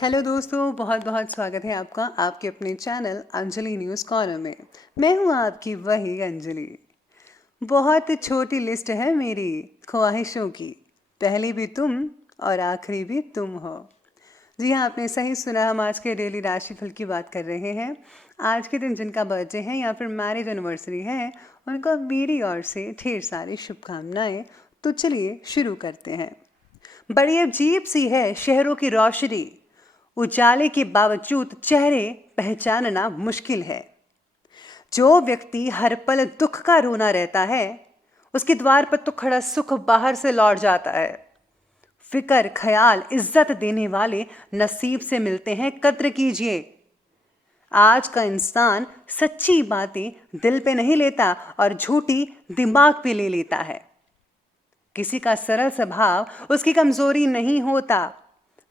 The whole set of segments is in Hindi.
हेलो दोस्तों, बहुत बहुत स्वागत है आपका आपके अपने चैनल अंजलि न्यूज़ कॉर्नर में। मैं हूं आपकी वही अंजलि। बहुत छोटी लिस्ट है मेरी ख्वाहिशों की, पहली भी तुम और आखिरी भी तुम हो। जी हाँ, आपने सही सुना। हम आज के डेली राशिफल की बात कर रहे हैं। आज के दिन जिनका बर्थडे है या फिर मैरिज एनिवर्सरी है, उनको मेरी ओर से ढेर सारी शुभकामनाएं। तो चलिए शुरू करते हैं। बड़ी अजीब सी है शहरों की रोशनी, उजाले के बावजूद चेहरे पहचानना मुश्किल है। जो व्यक्ति हर पल दुख का रोना रहता है, उसके द्वार पर तो खड़ा सुख बाहर से लौट जाता है। फिक्र, ख्याल, इज्जत देने वाले नसीब से मिलते हैं, कद्र कीजिए। आज का इंसान सच्ची बातें दिल पे नहीं लेता और झूठी दिमाग पे ले लेता है। किसी का सरल स्वभाव उसकी कमजोरी नहीं होता।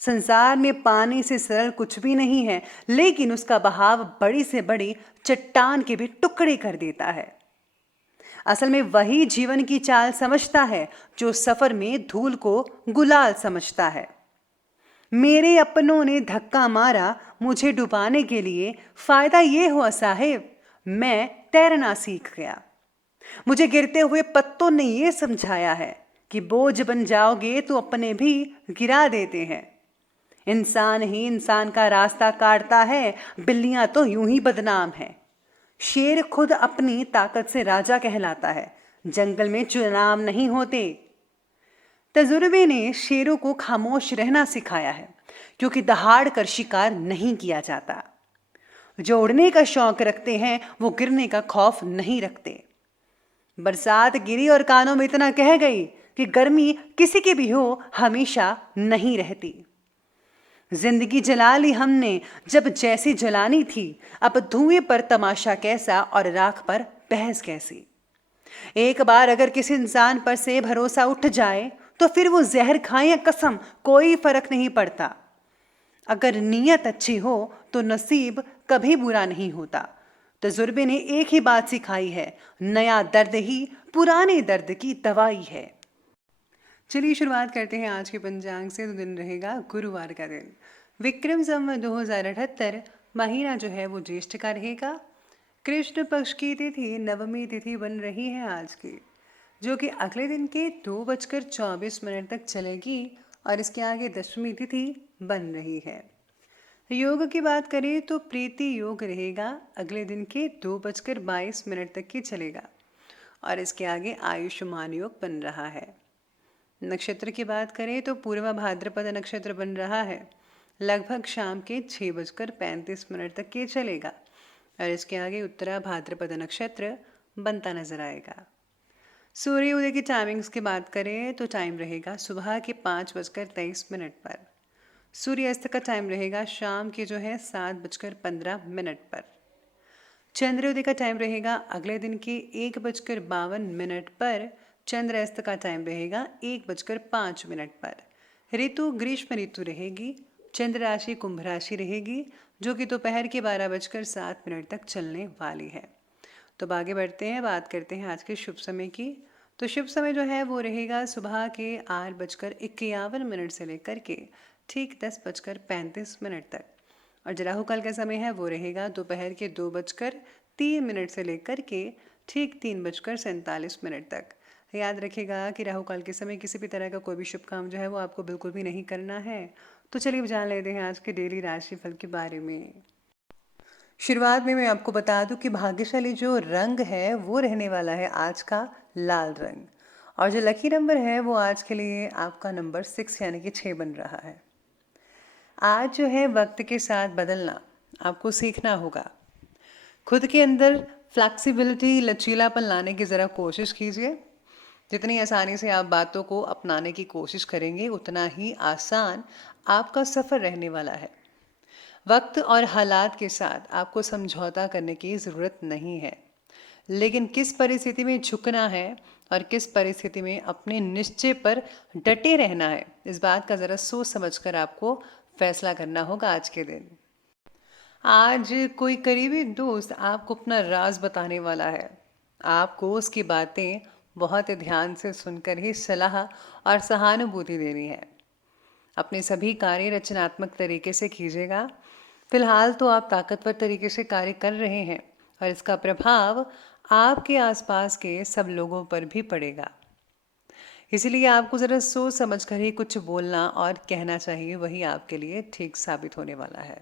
संसार में पानी से सरल कुछ भी नहीं है, लेकिन उसका बहाव बड़ी से बड़ी चट्टान के भी टुकड़े कर देता है। असल में वही जीवन की चाल समझता है जो सफर में धूल को गुलाल समझता है। मेरे अपनों ने धक्का मारा मुझे डुबाने के लिए, फायदा ये हुआ साहेब, मैं तैरना सीख गया। मुझे गिरते हुए पत्तों ने यह समझाया है कि बोझ बन जाओगे तो अपने भी गिरा देते हैं। इंसान ही इंसान का रास्ता काटता है, बिल्लियां तो यूं ही बदनाम है। शेर खुद अपनी ताकत से राजा कहलाता है, जंगल में चुनाव नहीं होते। तजुर्बे ने शेरों को खामोश रहना सिखाया है, क्योंकि दहाड़ कर शिकार नहीं किया जाता। जो उड़ने का शौक रखते हैं वो गिरने का खौफ नहीं रखते। बरसात गिरी और कानों में इतना कह गई कि गर्मी किसी की भी हो हमेशा नहीं रहती। जिंदगी जला ली हमने जब जैसी जलानी थी, अब धुएं पर तमाशा कैसा और राख पर बहस कैसी। एक बार अगर किसी इंसान पर से भरोसा उठ जाए तो फिर वो जहर खाए या कसम, कोई फर्क नहीं पड़ता। अगर नीयत अच्छी हो तो नसीब कभी बुरा नहीं होता। तजुर्बे ने एक ही बात सिखाई है, नया दर्द ही पुराने दर्द की दवाई है। चलिए शुरुआत करते हैं आज के पंचांग से। तो दिन रहेगा गुरुवार का दिन, विक्रम संवत 2078, महीना जो है वो ज्येष्ठ का रहेगा। कृष्ण पक्ष की तिथि नवमी तिथि बन रही है आज की, जो कि अगले दिन के 2:24 तक चलेगी और इसके आगे दशमी तिथि बन रही है। योग की बात करें तो प्रीति योग रहेगा, अगले दिन के 2:22 तक ही चलेगा और इसके आगे आयुष्मान योग बन रहा है। नक्षत्र की बात करें तो पूर्वा भाद्रपद नक्षत्र बन रहा है, लगभग शाम के 6:35 तक ये चलेगा और इसके आगे उत्तरा भाद्रपद नक्षत्र बनता नजर आएगा। सूर्य उदय की टाइमिंग्स की बात करें तो टाइम रहेगा सुबह के 5:23 पर। सूर्य अस्त का टाइम रहेगा शाम के जो है 7:15 पर। चंद्रोदय का टाइम रहेगा अगले दिन के 1:52 पर। चंद्र अस्त का टाइम रहेगा 1:05 पर। ऋतु ग्रीष्म ऋतु रहेगी। चंद्र राशि कुंभ राशि रहेगी, जो कि दोपहर के 12:07 तक चलने वाली है। तो आगे बढ़ते हैं, बात करते हैं आज के शुभ समय की। तो शुभ समय जो है वो रहेगा सुबह के 8:51 से लेकर के ठीक 10:35 तक। और जो राहु काल का समय है वो रहेगा दोपहर के 2:03 से लेकर के ठीक 3:47 तक। याद रखिएगा कि राहु काल के समय किसी भी तरह का कोई भी शुभ काम जो है वो आपको बिल्कुल भी नहीं करना है। तो चलिए जान लेते हैं आज के डेली राशिफल के बारे में। शुरुआत में मैं आपको बता दूं कि भाग्यशाली जो रंग है वो रहने वाला है आज का लाल रंग, और जो लकी नंबर है वो आज के लिए आपका नंबर 6 यानी कि 6 बन रहा है। आज जो है वक्त के साथ बदलना आपको सीखना होगा। खुद के अंदर फ्लैक्सिबिलिटी, लचीलापन लाने की ज़रा कोशिश कीजिए। जितनी आसानी से आप बातों को अपनाने की कोशिश करेंगे उतना ही आसान आपका सफ़र रहने वाला है। वक्त और हालात के साथ आपको समझौता करने की ज़रूरत नहीं है, लेकिन किस परिस्थिति में झुकना है और किस परिस्थिति में अपने निश्चय पर डटे रहना है, इस बात का ज़रा सोच समझकर आपको फैसला करना होगा आज के दिन। आज कोई करीबी दोस्त आपको अपना राज बताने वाला है। आपको उसकी बातें बहुत ध्यान से सुनकर ही सलाह और सहानुभूति देनी है। अपने सभी कार्य रचनात्मक तरीके से कीजिएगा। फिलहाल तो आप ताकतवर तरीके से कार्य कर रहे हैं और इसका प्रभाव आपके आसपास के सब लोगों पर भी पड़ेगा। इसलिए आपको ज़रा सोच समझ कर ही कुछ बोलना और कहना चाहिए, वही आपके लिए ठीक साबित होने वाला है।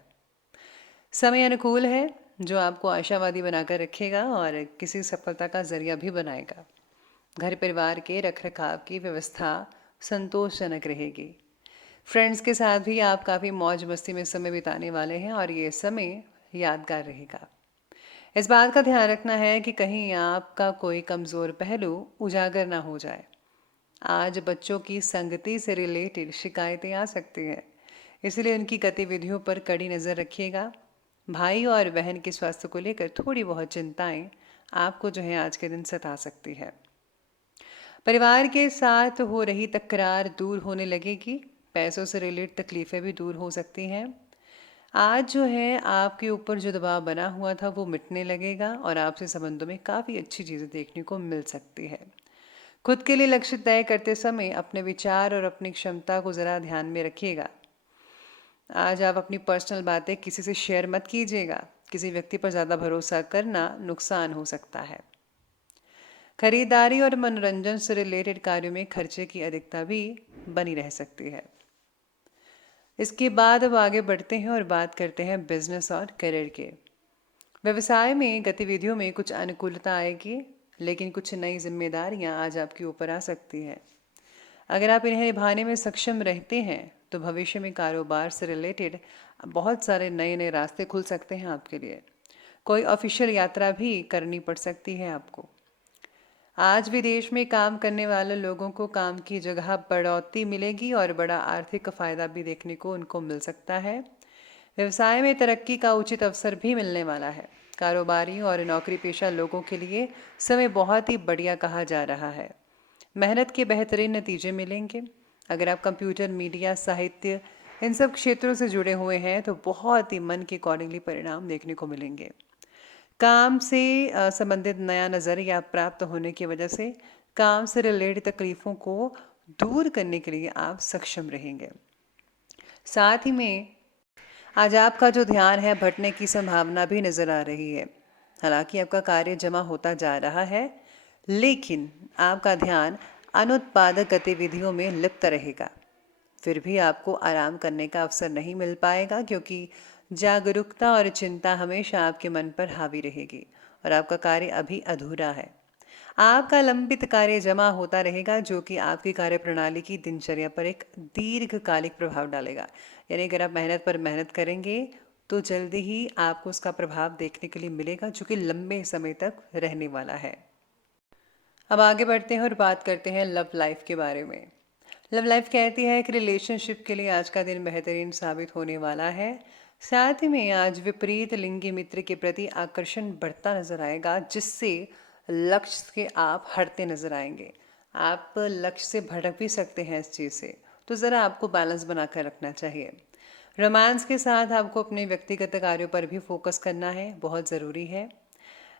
समय अनुकूल है जो आपको आशावादी बनाकर रखेगा और किसी सफलता का जरिया भी बनाएगा। घर परिवार के रखरखाव की व्यवस्था संतोषजनक रहेगी। फ्रेंड्स के साथ भी आप काफ़ी मौज मस्ती में समय बिताने वाले हैं और ये समय यादगार रहेगा। इस बात का ध्यान रखना है कि कहीं आपका कोई कमज़ोर पहलू उजागर ना हो जाए। आज बच्चों की संगति से रिलेटेड शिकायतें आ सकती हैं, इसलिए उनकी गतिविधियों पर कड़ी नज़र रखिएगा। भाई और बहन के स्वास्थ्य को लेकर थोड़ी बहुत चिंताएं आपको जो है आज के दिन सता सकती है। परिवार के साथ हो रही तकरार दूर होने लगेगी। पैसों से रिलेटेड तकलीफ़ें भी दूर हो सकती हैं। आज जो है आपके ऊपर जो दबाव बना हुआ था वो मिटने लगेगा और आपसे संबंधों में काफ़ी अच्छी चीज़ें देखने को मिल सकती है। खुद के लिए लक्ष्य तय करते समय अपने विचार और अपनी क्षमता को ज़रा ध्यान में रखिएगा। आज आप अपनी पर्सनल बातें किसी से शेयर मत कीजिएगा। किसी व्यक्ति पर ज़्यादा भरोसा करना नुकसान हो सकता है। खरीदारी और मनोरंजन से रिलेटेड कार्यों में खर्चे की अधिकता भी बनी रह सकती है। इसके बाद अब आगे बढ़ते हैं और बात करते हैं बिजनेस और करियर के। व्यवसाय में गतिविधियों में कुछ अनुकूलता आएगी, लेकिन कुछ नई जिम्मेदारियां आज आपके ऊपर आ सकती हैं। अगर आप इन्हें निभाने में सक्षम रहते हैं तो भविष्य में कारोबार से रिलेटेड बहुत सारे नए नए रास्ते खुल सकते हैं आपके लिए। कोई ऑफिशियल यात्रा भी करनी पड़ सकती है आपको। आज विदेश में काम करने वाले लोगों को काम की जगह बढ़ोतरी मिलेगी और बड़ा आर्थिक फ़ायदा भी देखने को उनको मिल सकता है। व्यवसाय में तरक्की का उचित अवसर भी मिलने वाला है। कारोबारी और नौकरी पेशा लोगों के लिए समय बहुत ही बढ़िया कहा जा रहा है। मेहनत के बेहतरीन नतीजे मिलेंगे। अगर आप कंप्यूटर, मीडिया, साहित्य इन सब क्षेत्रों से जुड़े हुए हैं तो बहुत ही मन के अकॉर्डिंगली परिणाम देखने को मिलेंगे। काम से संबंधित नया नज़रिया प्राप्त होने की वजह से काम से रिलेटेड तकलीफ़ों को दूर करने के लिए आप सक्षम रहेंगे। साथ ही में आज आपका जो ध्यान है भटने की संभावना भी नज़र आ रही है। हालांकि आपका कार्य जमा होता जा रहा है, लेकिन आपका ध्यान अनुत्पादक गतिविधियों में लिप्त रहेगा। फिर भी आपको आराम करने का अवसर नहीं मिल पाएगा, क्योंकि जागरूकता और चिंता हमेशा आपके मन पर हावी रहेगी और आपका कार्य अभी अधूरा है। आपका लंबित कार्य जमा होता रहेगा, जो कि आपकी कार्य प्रणाली की दिनचर्या पर एक दीर्घकालिक प्रभाव डालेगा। यानी अगर आप मेहनत पर मेहनत करेंगे तो जल्दी ही आपको उसका प्रभाव देखने के लिए मिलेगा, जो कि लंबे समय तक रहने वाला है। अब आगे बढ़ते हैं और बात करते हैं लव लाइफ के बारे में। लव लाइफ कहती है कि रिलेशनशिप के लिए आज का दिन बेहतरीन साबित होने वाला है। साथ ही में आज विपरीत लिंगी मित्र के प्रति आकर्षण बढ़ता नजर आएगा, जिससे लक्ष्य के आप हटते नजर आएंगे। आप लक्ष्य से भटक भी सकते हैं इस चीज़ से, तो ज़रा आपको बैलेंस बनाकर रखना चाहिए। रोमांस के साथ आपको अपने व्यक्तिगत कार्यों पर भी फोकस करना है, बहुत ज़रूरी है।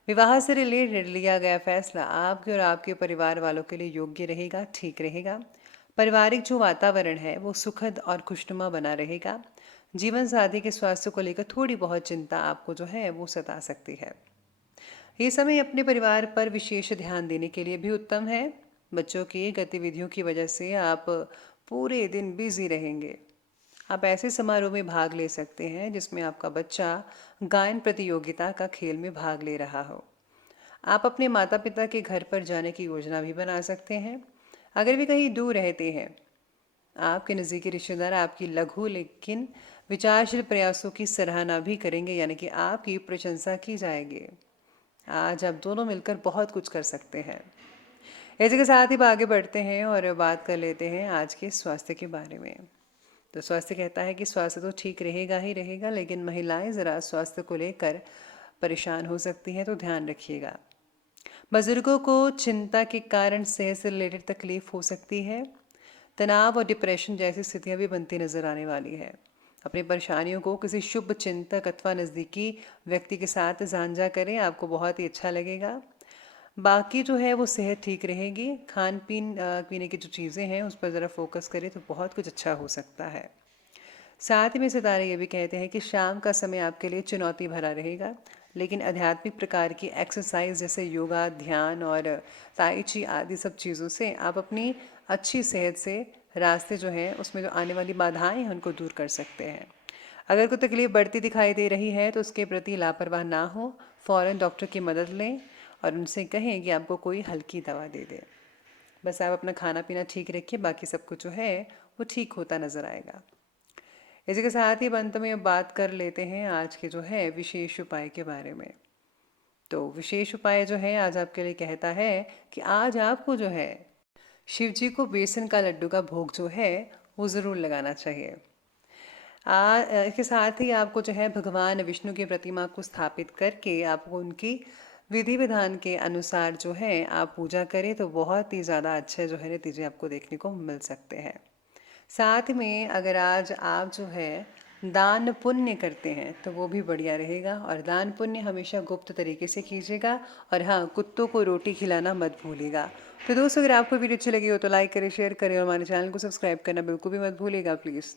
विवाह से रिलेटेड लिया गया फैसला आपके और आपके परिवार वालों के लिए योग्य रहेगा, ठीक रहेगा। पारिवारिक जो वातावरण है वो सुखद और खुशनुमा बना रहेगा। जीवन साथी के स्वास्थ्य को लेकर थोड़ी बहुत चिंता आपको जो है वो सता सकती है। ये समय अपने परिवार पर विशेष ध्यान देने के लिए भी उत्तम है। बच्चों की गतिविधियों की वजह से आप पूरे दिन बिजी रहेंगे। आप ऐसे समारोह में भाग ले सकते हैं जिसमें आपका बच्चा गायन प्रतियोगिता का खेल में भाग ले रहा हो। आप अपने माता पिता के घर पर जाने की योजना भी बना सकते हैं। अगर वे कहीं दूर रहते हैं, आपके नज़दीकी रिश्तेदार आपकी लघु लेकिन विचारशील प्रयासों की सराहना भी करेंगे, यानी कि आपकी प्रशंसा की जाएगी। आज आप दोनों मिलकर बहुत कुछ कर सकते हैं। इसी के साथ ही आगे बढ़ते हैं और बात कर लेते हैं आज के स्वास्थ्य के बारे में। तो स्वास्थ्य कहता है कि स्वास्थ्य तो ठीक रहेगा ही रहेगा, लेकिन महिलाएं ज़रा स्वास्थ्य को लेकर परेशान हो सकती हैं, तो ध्यान रखिएगा। बुजुर्गों को चिंता के कारण सेहत से रिलेटेड तकलीफ हो सकती है। तनाव और डिप्रेशन जैसी स्थितियां भी बनती नजर आने वाली है। अपनी परेशानियों को किसी शुभ चिंतक अथवा नज़दीकी व्यक्ति के साथ साझा करें, आपको बहुत ही अच्छा लगेगा। बाकी जो है वो सेहत ठीक रहेगी। खान पीन पीने की जो चीज़ें हैं उस पर ज़रा फोकस करें तो बहुत कुछ अच्छा हो सकता है। साथ ही में सितारे ये भी कहते हैं कि शाम का समय आपके लिए चुनौती भरा रहेगा, लेकिन आध्यात्मिक प्रकार की एक्सरसाइज जैसे योगा, ध्यान और ताई ची आदि सब चीज़ों से आप अपनी अच्छी सेहत से रास्ते जो हैं उसमें जो आने वाली बाधाएं हैं उनको दूर कर सकते हैं। अगर कोई तकलीफ बढ़ती दिखाई दे रही है तो उसके प्रति लापरवाह ना हो, फ़ौरन डॉक्टर की मदद लें और उनसे कहें कि आपको कोई हल्की दवा दे दे। बस आप अपना खाना पीना ठीक रखिए, बाकी सब कुछ जो है वो ठीक होता नज़र आएगा। इसी के साथ ही अंत में अब बात कर लेते हैं आज के जो है विशेष उपाय के बारे में। तो विशेष उपाय जो है आज आपके लिए कहता है कि आज आपको जो है शिव जी को बेसन का लड्डू का भोग जो है वो ज़रूर लगाना चाहिए। इसके साथ ही आपको जो है भगवान विष्णु की प्रतिमा को स्थापित करके आपको उनकी विधि विधान के अनुसार जो है आप पूजा करें तो बहुत ही ज़्यादा अच्छे जो है नतीजे आपको देखने को मिल सकते हैं। साथ में अगर आज आप जो है दान पुण्य करते हैं तो वो भी बढ़िया रहेगा, और दान पुण्य हमेशा गुप्त तरीके से कीजिएगा। और हाँ, कुत्तों को रोटी खिलाना मत भूलिएगा। तो दोस्तों, अगर आपको वीडियो अच्छी लगी हो तो लाइक करें, शेयर करें और हमारे चैनल को सब्सक्राइब करना बिल्कुल भी मत भूलिएगा प्लीज़।